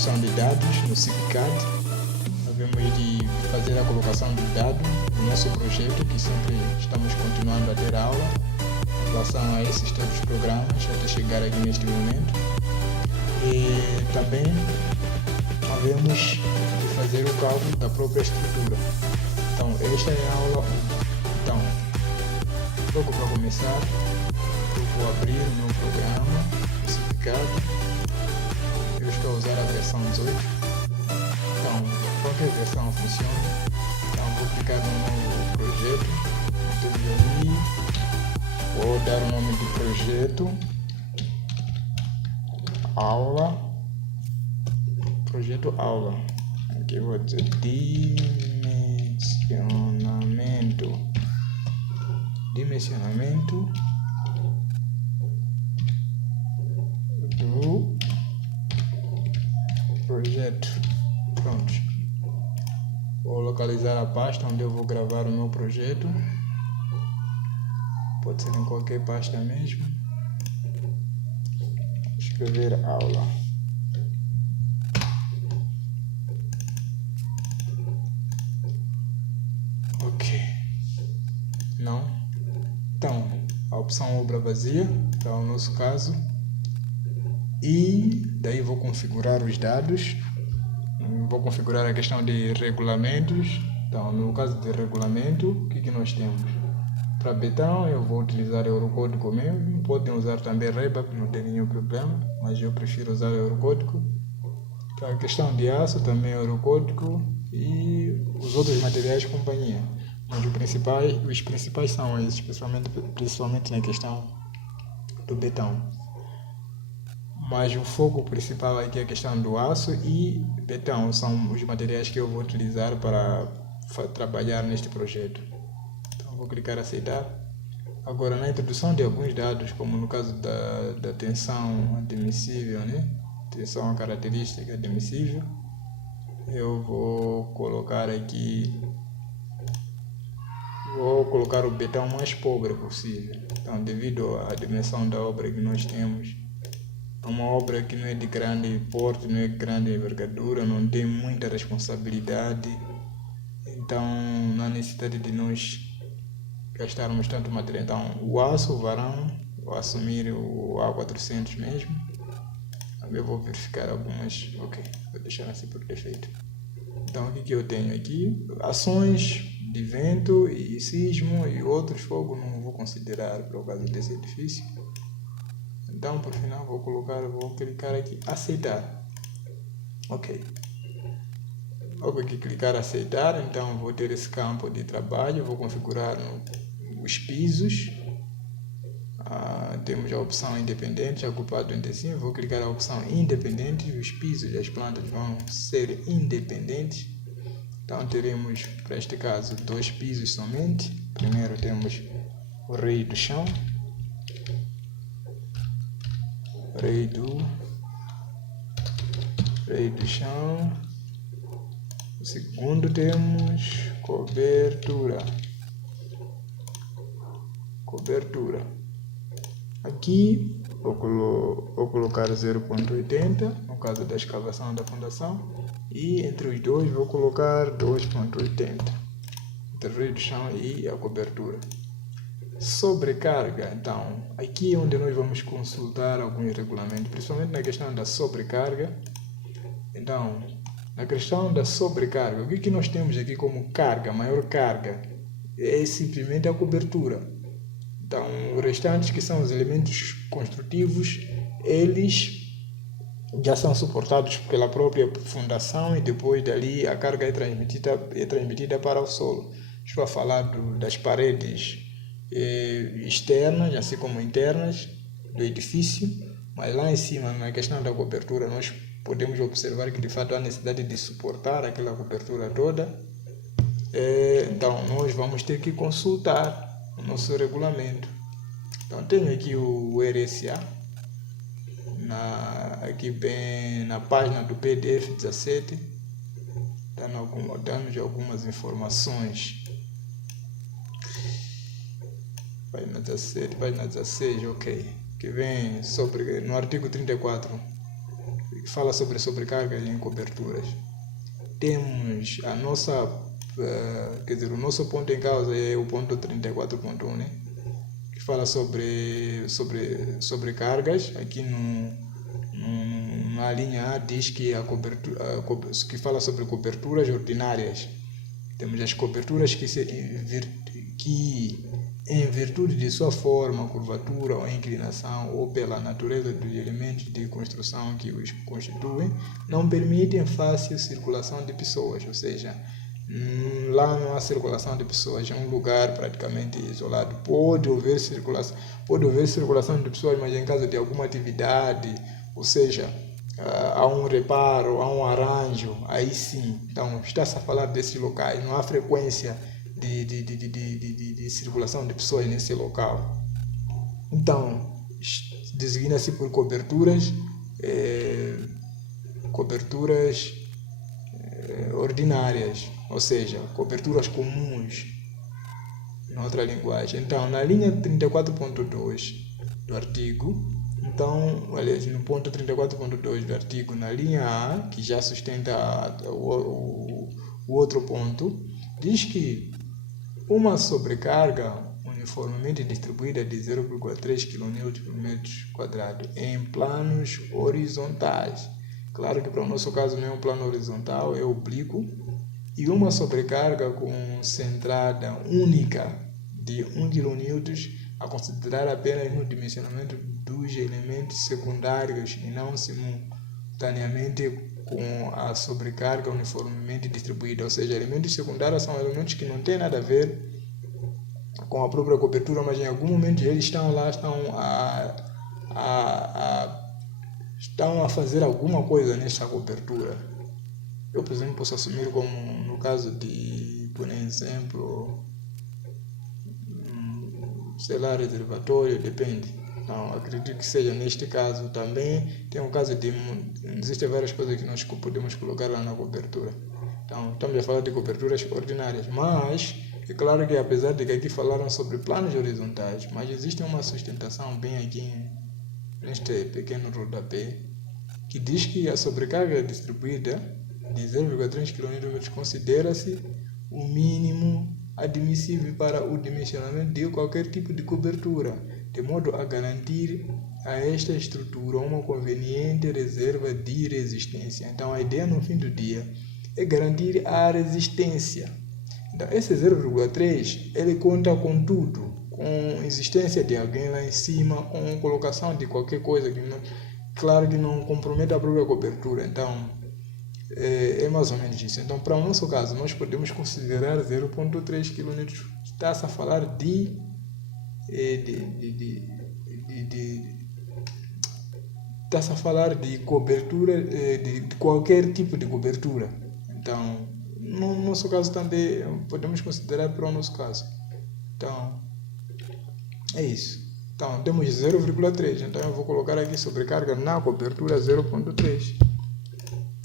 introdução de dados no CIPCAD. Havemos de fazer a colocação de dados no nosso projeto, que sempre estamos continuando a ter aula em relação a esses todos os programas até chegar aqui neste momento. E também havemos de fazer o cálculo da própria estrutura. Então, esta é a aula 1. Então, logo para começar, eu vou abrir o meu programa, o CIPCAD. Eu estou a usar a versão 18. Então, qualquer versão funciona. Então, vou clicar no novo projeto. Vou dar o nome do projeto, aula, projeto aula. Aqui eu vou dizer dimensionamento do projeto. Pronto. Vou localizar a pasta onde eu vou gravar o meu projeto. Pode ser em qualquer pasta mesmo. Escrever aula. Ok. Não. Então, a opção obra vazia, para o nosso caso. E daí vou configurar os dados. Vou configurar a questão de regulamentos. Então, no caso de regulamento, o que nós temos? Para betão, eu vou utilizar Eurocódigo mesmo. Podem usar também Rebap, não tem nenhum problema, mas eu prefiro usar Eurocódigo. Para a questão de aço, também Eurocódigo e os outros materiais de companhia. Mas os principais são esses, principalmente na questão do betão. Mas o foco principal aqui é a questão do aço e betão. São os materiais que eu vou utilizar para trabalhar neste projeto. Então vou clicar em aceitar. Agora, na introdução de alguns dados, como no caso da tensão admissível, né? Tensão característica admissível, eu vou colocar aqui, vou colocar o betão mais pobre possível. Então, devido à dimensão da obra que nós temos, é uma obra que não é de grande porte, não é de grande envergadura, não tem muita responsabilidade, então não há necessidade de nós gastarmos tanto material. Então, o aço, o varão, vou assumir o A400 mesmo. Eu vou verificar algumas, ok, vou deixar assim por defeito. Então, o que eu tenho aqui? Ações de vento e sismo e outros fogos não vou considerar por causa desse edifício. Então, por final, vou clicar aqui, aceitar. Ok. Logo que clicar aceitar, então vou ter esse campo de trabalho, vou configurar os pisos. Temos a opção independente, agrupado entre si. Vou clicar a opção independente, os pisos e as plantas vão ser independentes. Então teremos, para este caso, 2 pisos somente. Primeiro temos o rei do chão. Rei do chão. O segundo temos cobertura. Aqui vou colocar 0.80 no caso da escavação da fundação, e entre os dois vou colocar 2.80 entre o rei do chão e a cobertura. Sobrecarga, então aqui é onde nós vamos consultar alguns regulamentos, principalmente na questão da sobrecarga. Então, na questão da sobrecarga, o que nós temos aqui como carga, maior carga, é simplesmente a cobertura. Então, os restantes, que são os elementos construtivos, eles já são suportados pela própria fundação e depois dali a carga é transmitida para o solo. Estou a falar das paredes externas, assim como internas do edifício, mas lá em cima, na questão da cobertura, nós podemos observar que de fato há necessidade de suportar aquela cobertura toda. Então, nós vamos ter que consultar o nosso regulamento. Então, tenho aqui o RSA, aqui bem na página do PDF 17, dando algumas informações. Página 17, página 16, ok. Que vem no artigo 34, fala sobre sobrecargas em coberturas. Temos a nossa, o nosso ponto em causa é o ponto 34.1, né? Que fala sobre sobrecargas. Aqui na linha A diz que que fala sobre coberturas ordinárias. Temos as coberturas que em virtude de sua forma, curvatura ou inclinação, ou pela natureza dos elementos de construção que os constituem, não permitem fácil circulação de pessoas, ou seja, lá não há circulação de pessoas, é um lugar praticamente isolado. Pode haver circulação de pessoas, mas em caso de alguma atividade, ou seja, há um reparo, há um arranjo, aí sim. Então, está-se a falar desses locais, não há frequência de circulação de pessoas nesse local. Então, designa-se por coberturas ordinárias, ou seja, coberturas comuns, em outra linguagem. Então, na linha 34.2 do artigo, no ponto 34.2 do artigo, na linha A, que já sustenta o outro ponto, diz que uma sobrecarga uniformemente distribuída de 0,3 kN por metro quadrado em planos horizontais. Claro que para o nosso caso não é um plano horizontal, é oblíquo. E uma sobrecarga concentrada única de 1 kN a considerar apenas no dimensionamento dos elementos secundários e não simultaneamente com a sobrecarga uniformemente distribuída. Ou seja, elementos secundários são elementos que não têm nada a ver com a própria cobertura, mas em algum momento eles estão a fazer alguma coisa nessa cobertura. Eu, por exemplo, posso assumir como no caso de, por exemplo, reservatório, depende. Não, acredito que seja neste caso também. Tem um caso de... Existem várias coisas que nós podemos colocar lá na cobertura. Então, estamos a falar de coberturas ordinárias. Mas, é claro que apesar de que aqui falaram sobre planos horizontais, mas existe uma sustentação bem aqui neste pequeno rodapé, que diz que a sobrecarga distribuída de 0,3 kN considera-se o mínimo admissível para o dimensionamento de qualquer tipo de cobertura, de modo a garantir a esta estrutura uma conveniente reserva de resistência. Então, a ideia no fim do dia é garantir a resistência. Então, esse 0,3 ele conta com tudo, com existência de alguém lá em cima, com colocação de qualquer coisa que não, claro que não comprometa a própria cobertura. Então, é mais ou menos isso. Então, para o nosso caso, nós podemos considerar 0,3 kN. Está-se a falar está-se a falar de cobertura, de qualquer tipo de cobertura. Então, no nosso caso também podemos considerar para o nosso caso. Então, é isso. Então, temos 0,3. Então, eu vou colocar aqui sobrecarga na cobertura 0,3.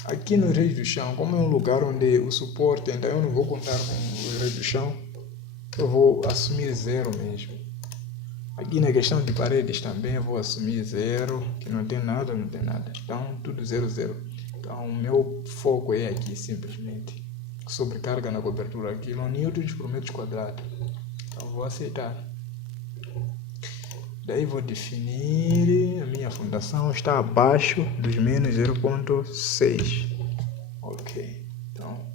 Aqui no reis do chão, como é um lugar onde o suporte, então eu não vou contar com o reis do chão, eu vou assumir 0 mesmo. Aqui na questão de paredes também eu vou assumir 0, que não tem nada. Então, tudo 0, 0. Então, o meu foco é aqui, simplesmente. Sobrecarga na cobertura, quilonewtons por metro quadrado. Então, vou aceitar. Daí, vou definir a minha fundação está abaixo dos menos 0,6. Ok. Então,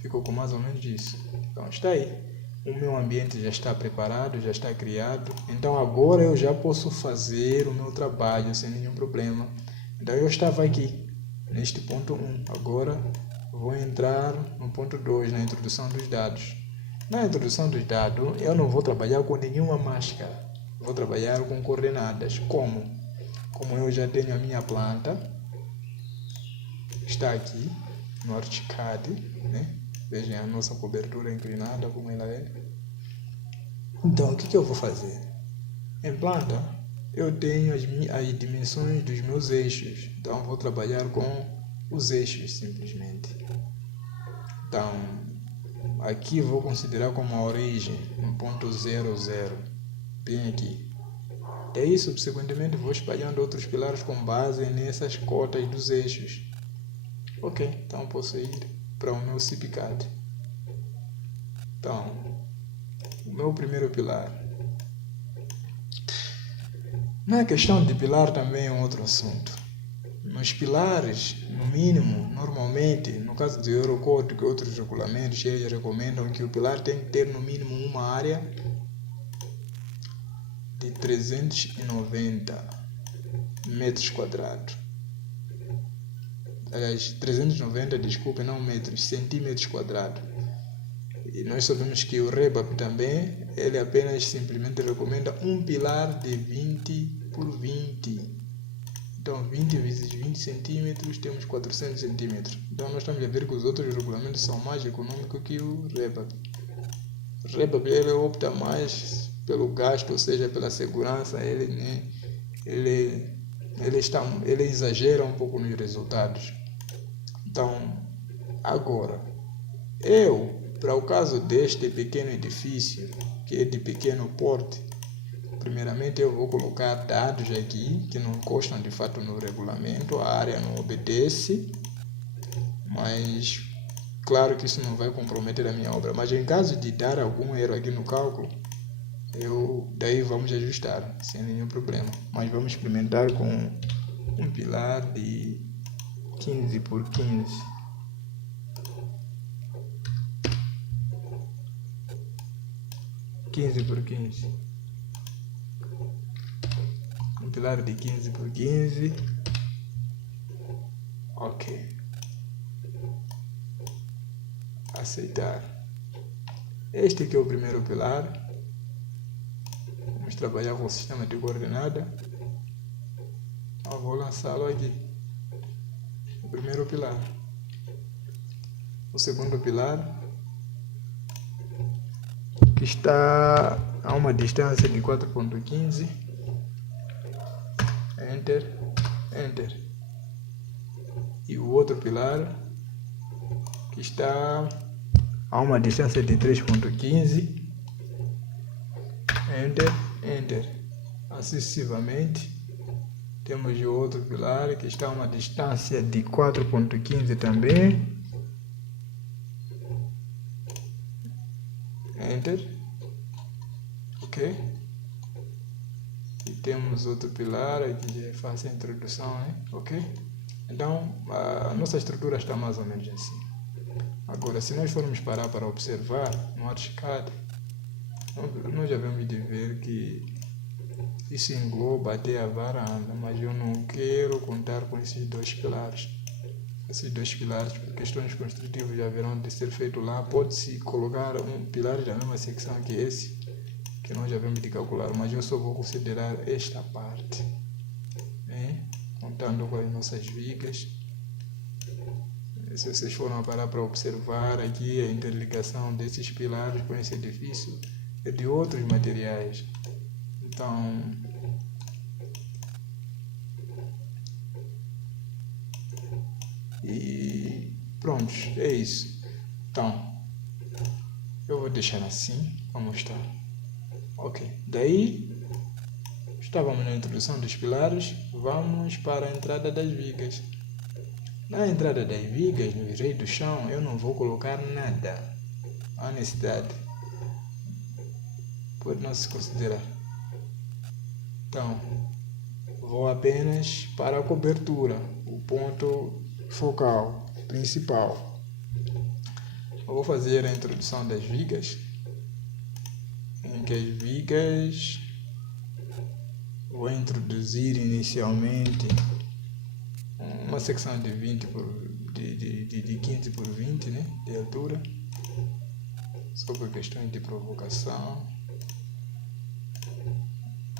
ficou com mais ou menos isso. Então, está aí. O meu ambiente já está preparado, já está criado. Então agora eu já posso fazer o meu trabalho sem nenhum problema. Então eu estava aqui, neste ponto 1. Agora vou entrar no ponto 2, na introdução dos dados. Na introdução dos dados, eu não vou trabalhar com nenhuma máscara. Vou trabalhar com coordenadas. Como? Como eu já tenho a minha planta, está aqui no ArchiCAD, né? Vejam a nossa cobertura inclinada, como ela é. Então, o que eu vou fazer? Em planta, eu tenho as dimensões dos meus eixos. Então, vou trabalhar com os eixos, simplesmente. Então, aqui vou considerar como a origem, um ponto 0, 0. Bem aqui. Daí, subsequentemente, vou espalhando outros pilares com base nessas cotas dos eixos. Ok, então posso ir para o meu CPCAD. Então, o meu primeiro pilar. Na questão de pilar também é um outro assunto. Nos pilares, no mínimo, normalmente, no caso do Eurocode e outros regulamentos, eles recomendam que o pilar tem que ter no mínimo uma área de 390 metros quadrados. Aliás, 390, desculpe, não metros, centímetros quadrados. E nós sabemos que o REBAP também, ele apenas simplesmente recomenda um pilar de 20 por 20. Então, 20 vezes 20 centímetros, temos 400 centímetros. Então, nós estamos a ver que os outros regulamentos são mais econômicos que o REBAP. O REBAP, ele opta mais pelo gasto, ou seja, pela segurança. Ele exagera um pouco nos resultados. Então, agora, para o caso deste pequeno edifício, que é de pequeno porte, primeiramente eu vou colocar dados aqui que não constam de fato no regulamento, a área não obedece, mas claro que isso não vai comprometer a minha obra. Mas em caso de dar algum erro aqui no cálculo, daí vamos ajustar, sem nenhum problema. Mas vamos experimentar com um pilar de 15 por 15. Um pilar de 15 por 15. Ok. Aceitar. Este aqui é o primeiro pilar. Vamos trabalhar com o sistema de coordenada. Vou lançá-lo aqui. O primeiro pilar. O segundo pilar, que está a uma distância de 4.15. Enter. E o outro pilar, que está a uma distância de 3.15. Enter. Assim sucessivamente. Temos o outro pilar, que está a uma distância de 4.15 também. Enter. Ok. E temos outro pilar, aqui já faço a introdução, né? Ok. Então, a nossa estrutura está mais ou menos assim. Agora, se nós formos parar para observar no ArchiCAD, nós já vamos de ver que isso engloba até a varanda, mas eu não quero contar com esses dois pilares. Esses dois pilares, por questões construtivas, já haverão de ser feito lá. Pode-se colocar um pilar da mesma secção que esse, que nós já vamos de calcular, mas eu só vou considerar esta parte, né? Contando com as nossas vigas. Se vocês foram parar para observar aqui, a interligação desses pilares com esse edifício é de outros materiais. Então, e pronto, é isso. Então, eu vou deixar assim como está. Ok, daí estávamos na introdução dos pilares, vamos para a entrada das vigas. Na entrada das vigas, no direito do chão, eu não vou colocar nada. A necessidade pode não se considerar. Então, vou apenas para a cobertura, o ponto focal, principal. Eu vou fazer a introdução das vigas, em que as vigas vou introduzir inicialmente uma secção de 20 de 15 por 20, né, de altura, só por questões de provocação.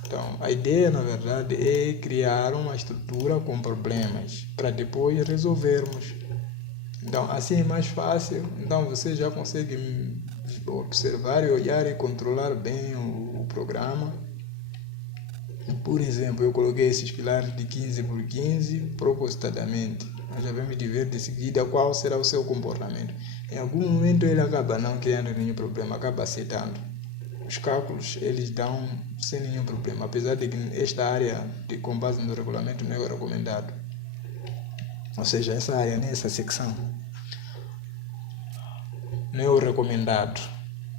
Então, a ideia, na verdade, é criar uma estrutura com problemas para depois resolvermos. Então, assim é mais fácil. Então, você já consegue observar e olhar e controlar bem o programa. Por exemplo, eu coloquei esses pilares de 15 por 15 propositadamente. Nós já vamos ver de seguida qual será o seu comportamento. Em algum momento ele acaba não criando nenhum problema, acaba aceitando. os cálculos eles dão sem nenhum problema, apesar de que esta área, com base no regulamento, não é recomendado. Ou seja, essa área, nessa secção, não é o recomendado.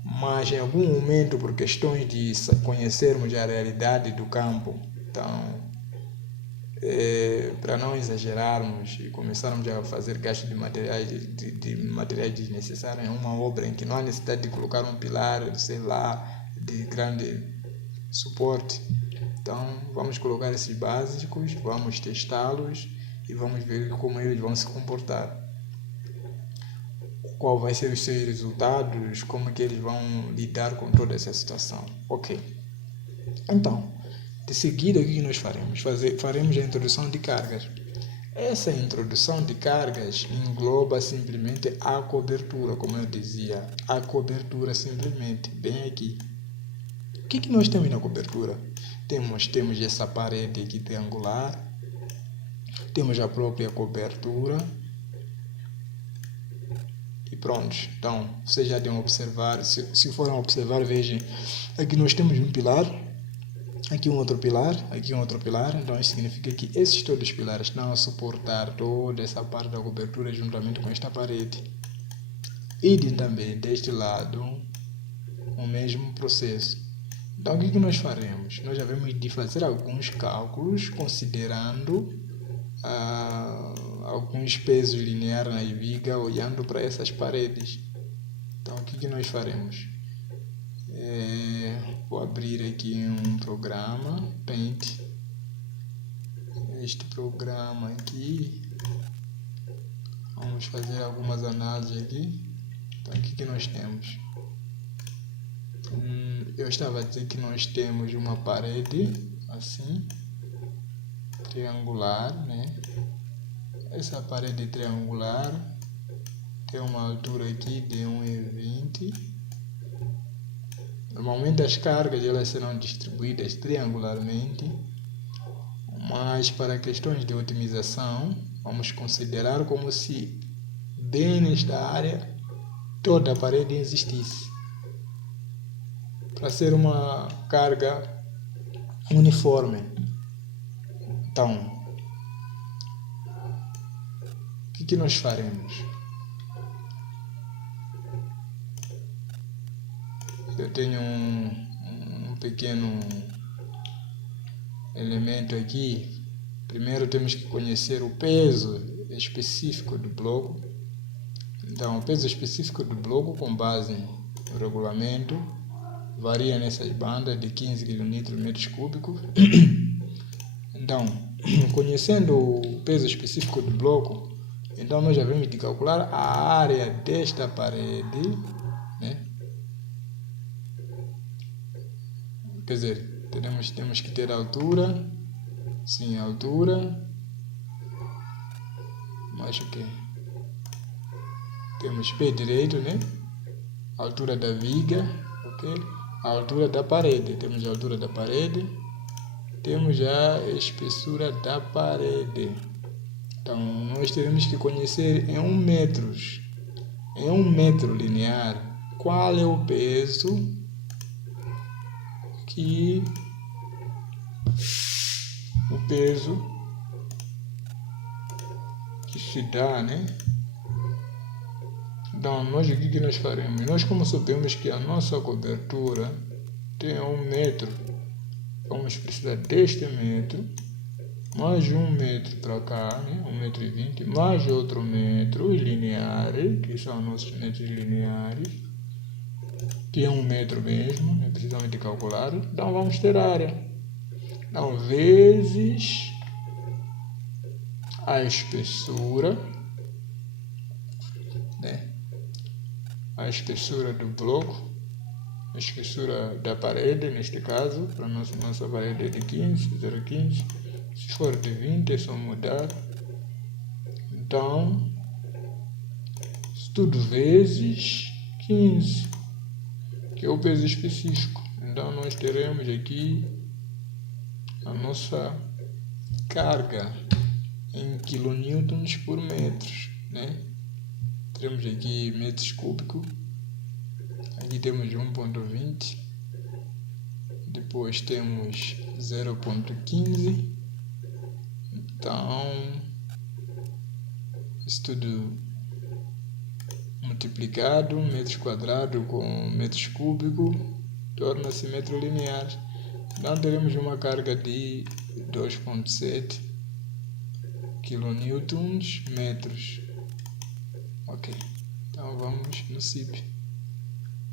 Mas em algum momento, por questões de conhecermos a realidade do campo, então, para não exagerarmos e começarmos a fazer gasto de materiais desnecessários em uma obra em que não há necessidade de colocar um pilar, sei lá, de grande suporte. Então, vamos colocar esses básicos, vamos testá-los e vamos ver como eles vão se comportar. Qual vai ser os seus resultados, como que eles vão lidar com toda essa situação. Ok. Então, de seguida, o que nós faremos? Faremos a introdução de cargas. Essa introdução de cargas engloba simplesmente a cobertura, como eu dizia. A cobertura simplesmente, bem aqui. O que nós temos na cobertura? Temos essa parede aqui triangular, temos a própria cobertura e pronto. Então, vocês já devem observar, se forem observar, vejam, aqui nós temos um pilar, aqui um outro pilar, aqui um outro pilar. Então isso significa que esses todos os pilares estão a suportar toda essa parte da cobertura juntamente com esta parede. E também deste lado o mesmo processo. Então o que nós faremos? Nós havemos de fazer alguns cálculos considerando alguns pesos lineares na viga, olhando para essas paredes. Então o que nós faremos? Vou abrir aqui um programa, Paint. Este programa aqui, vamos fazer algumas análises aqui. Então o que nós temos? Eu estava a dizer que nós temos uma parede assim, triangular, né? Essa parede triangular tem uma altura aqui de 1,20. Normalmente as cargas elas serão distribuídas triangularmente, mas para questões de otimização vamos considerar como se bem nesta área toda a parede existisse, para ser uma carga uniforme. Então, o que nós faremos? Eu tenho um pequeno elemento aqui. Primeiro temos que conhecer o peso específico do bloco. Então, o peso específico do bloco, com base no regulamento, varia nessas bandas de 15 kN/m³. Então, conhecendo o peso específico do bloco, então nós já vamos de calcular a área desta parede, né? Quer dizer, temos que ter a altura, sim, a altura, mas o que? Temos pé direito, né? A altura da viga, ok? A altura da parede, temos a altura da parede, temos já a espessura da parede. Então, nós teremos que conhecer em 1 metro linear, qual é o peso que se dá, né? Então, nós o que nós faremos? Nós, como sabemos que a nossa cobertura tem 1 metro, vamos precisar deste metro, mais 1 metro para cá, né? 1,20 m, mais outro metro lineares, que são nossos metros lineares, que é 1 metro mesmo, né? Precisamos de calcular. Então vamos ter a área. Então, vezes a espessura, né? A espessura do bloco, a espessura da parede, neste caso, para nossa parede é de 0,15. Se for de 20 é só mudar. Então, tudo vezes 15, que é o peso específico. Então nós teremos aqui a nossa carga em kN/m², né? Teremos aqui metros cúbicos, aqui temos 1,20, depois temos 0,15, então isso tudo multiplicado, metros quadrados com metros cúbicos, torna-se metro linear. Então teremos uma carga de 2,7 kilonewtons metros. Ok, então vamos no CIP.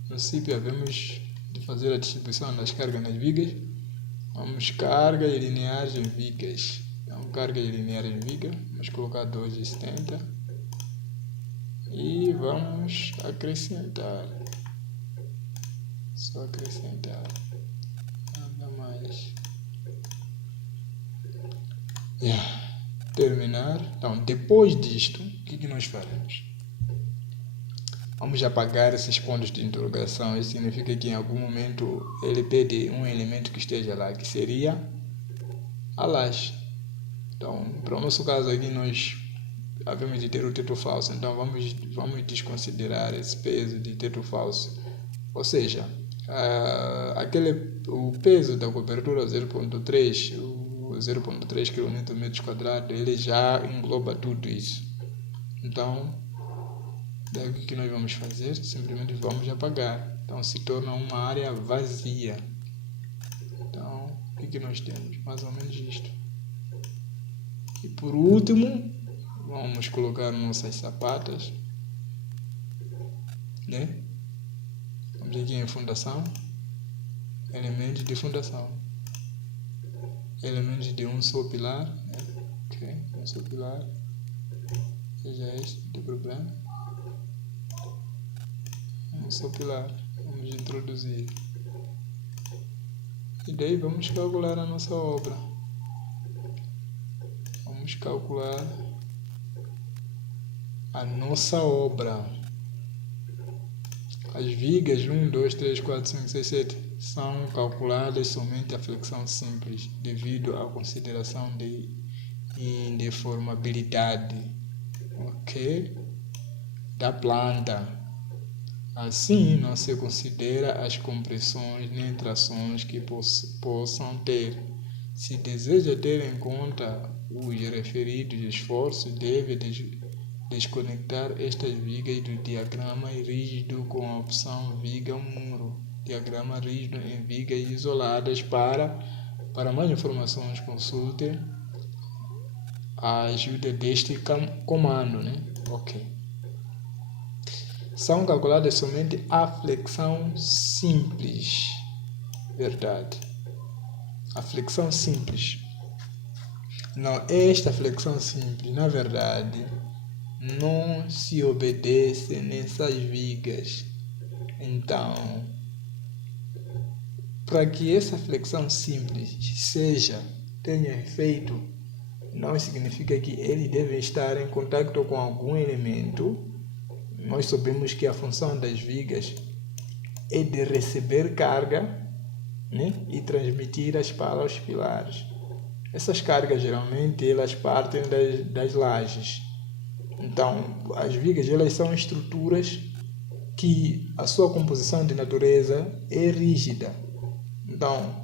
No CIP havemos de fazer a distribuição das cargas nas vigas. Vamos cargas lineares em vigas. Então cargas lineares em viga, vamos colocar 2,70 e vamos acrescentar. Só acrescentar, nada mais. Terminar. Então depois disto, o que nós faremos? Vamos apagar esses pontos de interrogação. Isso significa que em algum momento ele pede um elemento que esteja lá, que seria a laje. Então, para o nosso caso aqui, nós havemos de ter o teto falso. Então, vamos desconsiderar esse peso de teto falso. Ou seja, o peso da cobertura 0,3, o 0,3 km², ele já engloba tudo isso. Então, daí o que nós vamos fazer? Simplesmente vamos apagar. Então se torna uma área vazia. Então o que nós temos? Mais ou menos isto. E por último, vamos colocar nossas sapatas, né? Vamos aqui em fundação, elementos de fundação, elementos de um só pilar, né? Ok, um só pilar, seja este, não tem problema. Um só pilar, vamos introduzir. E daí vamos calcular a nossa obra. Vamos calcular a nossa obra. As vigas 1, 2, 3, 4, 5, 6, 7 são calculadas somente a flexão simples, devido à consideração de indeformabilidade, ok, da planta. Assim, não se considera as compressões nem trações que possam ter. Se deseja ter em conta os referidos esforços, deve desconectar estas vigas do diagrama rígido com a opção viga-muro. Diagrama rígido em vigas isoladas. Para mais informações, consulte a ajuda deste comando, né? Ok. São calculadas somente a flexão simples. Verdade. A flexão simples. Não, esta flexão simples, na verdade, não se obedece nessas vigas. Então, para que essa flexão simples tenha efeito, não significa que ele deve estar em contato com algum elemento. Nós sabemos que a função das vigas é de receber carga, né, e transmitir-as para os pilares. Essas cargas geralmente elas partem das lajes. Então, as vigas elas são estruturas que a sua composição de natureza é rígida. Então,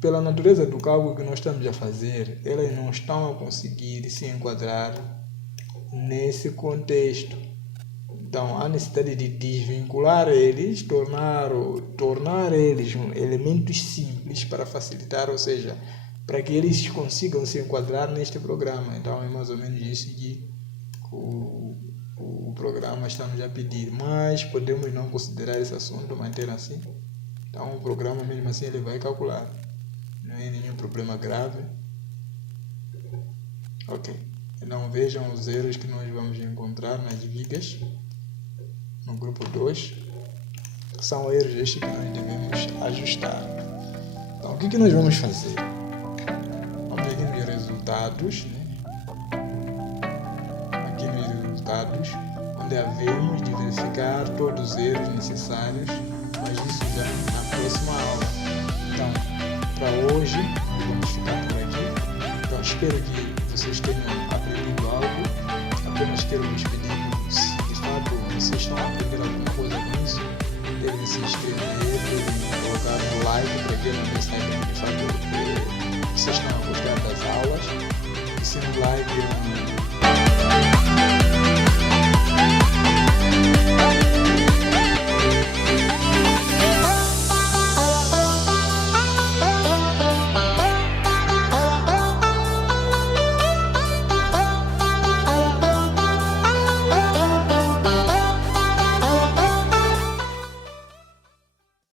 pela natureza do cálculo que nós estamos a fazer, elas não estão a conseguir se enquadrar nesse contexto. Então, há necessidade de desvincular eles, tornar eles elementos simples para facilitar, ou seja, para que eles consigam se enquadrar neste programa. Então, é mais ou menos isso que o programa está nos a pedir. Mas podemos não considerar esse assunto, manter assim. Então, o programa mesmo assim ele vai calcular. Não é nenhum problema grave. Ok. Então, vejam os erros que nós vamos encontrar nas vigas. No grupo 2, são erros estes que nós devemos ajustar. Então, o que nós vamos fazer? Vamos aqui nos resultados, né? Aqui nos resultados, onde havemos de verificar todos os erros necessários, mas isso já na próxima aula. Então, para hoje, vamos ficar por aqui. Então, espero que vocês tenham aprendido algo. Apenas quero vos pedir, se de fato vocês estão a aprender alguma coisa com isso, podem se inscrever e colocar um like para ver uma mensagem de fato que vocês estão a gostar das aulas. E se um like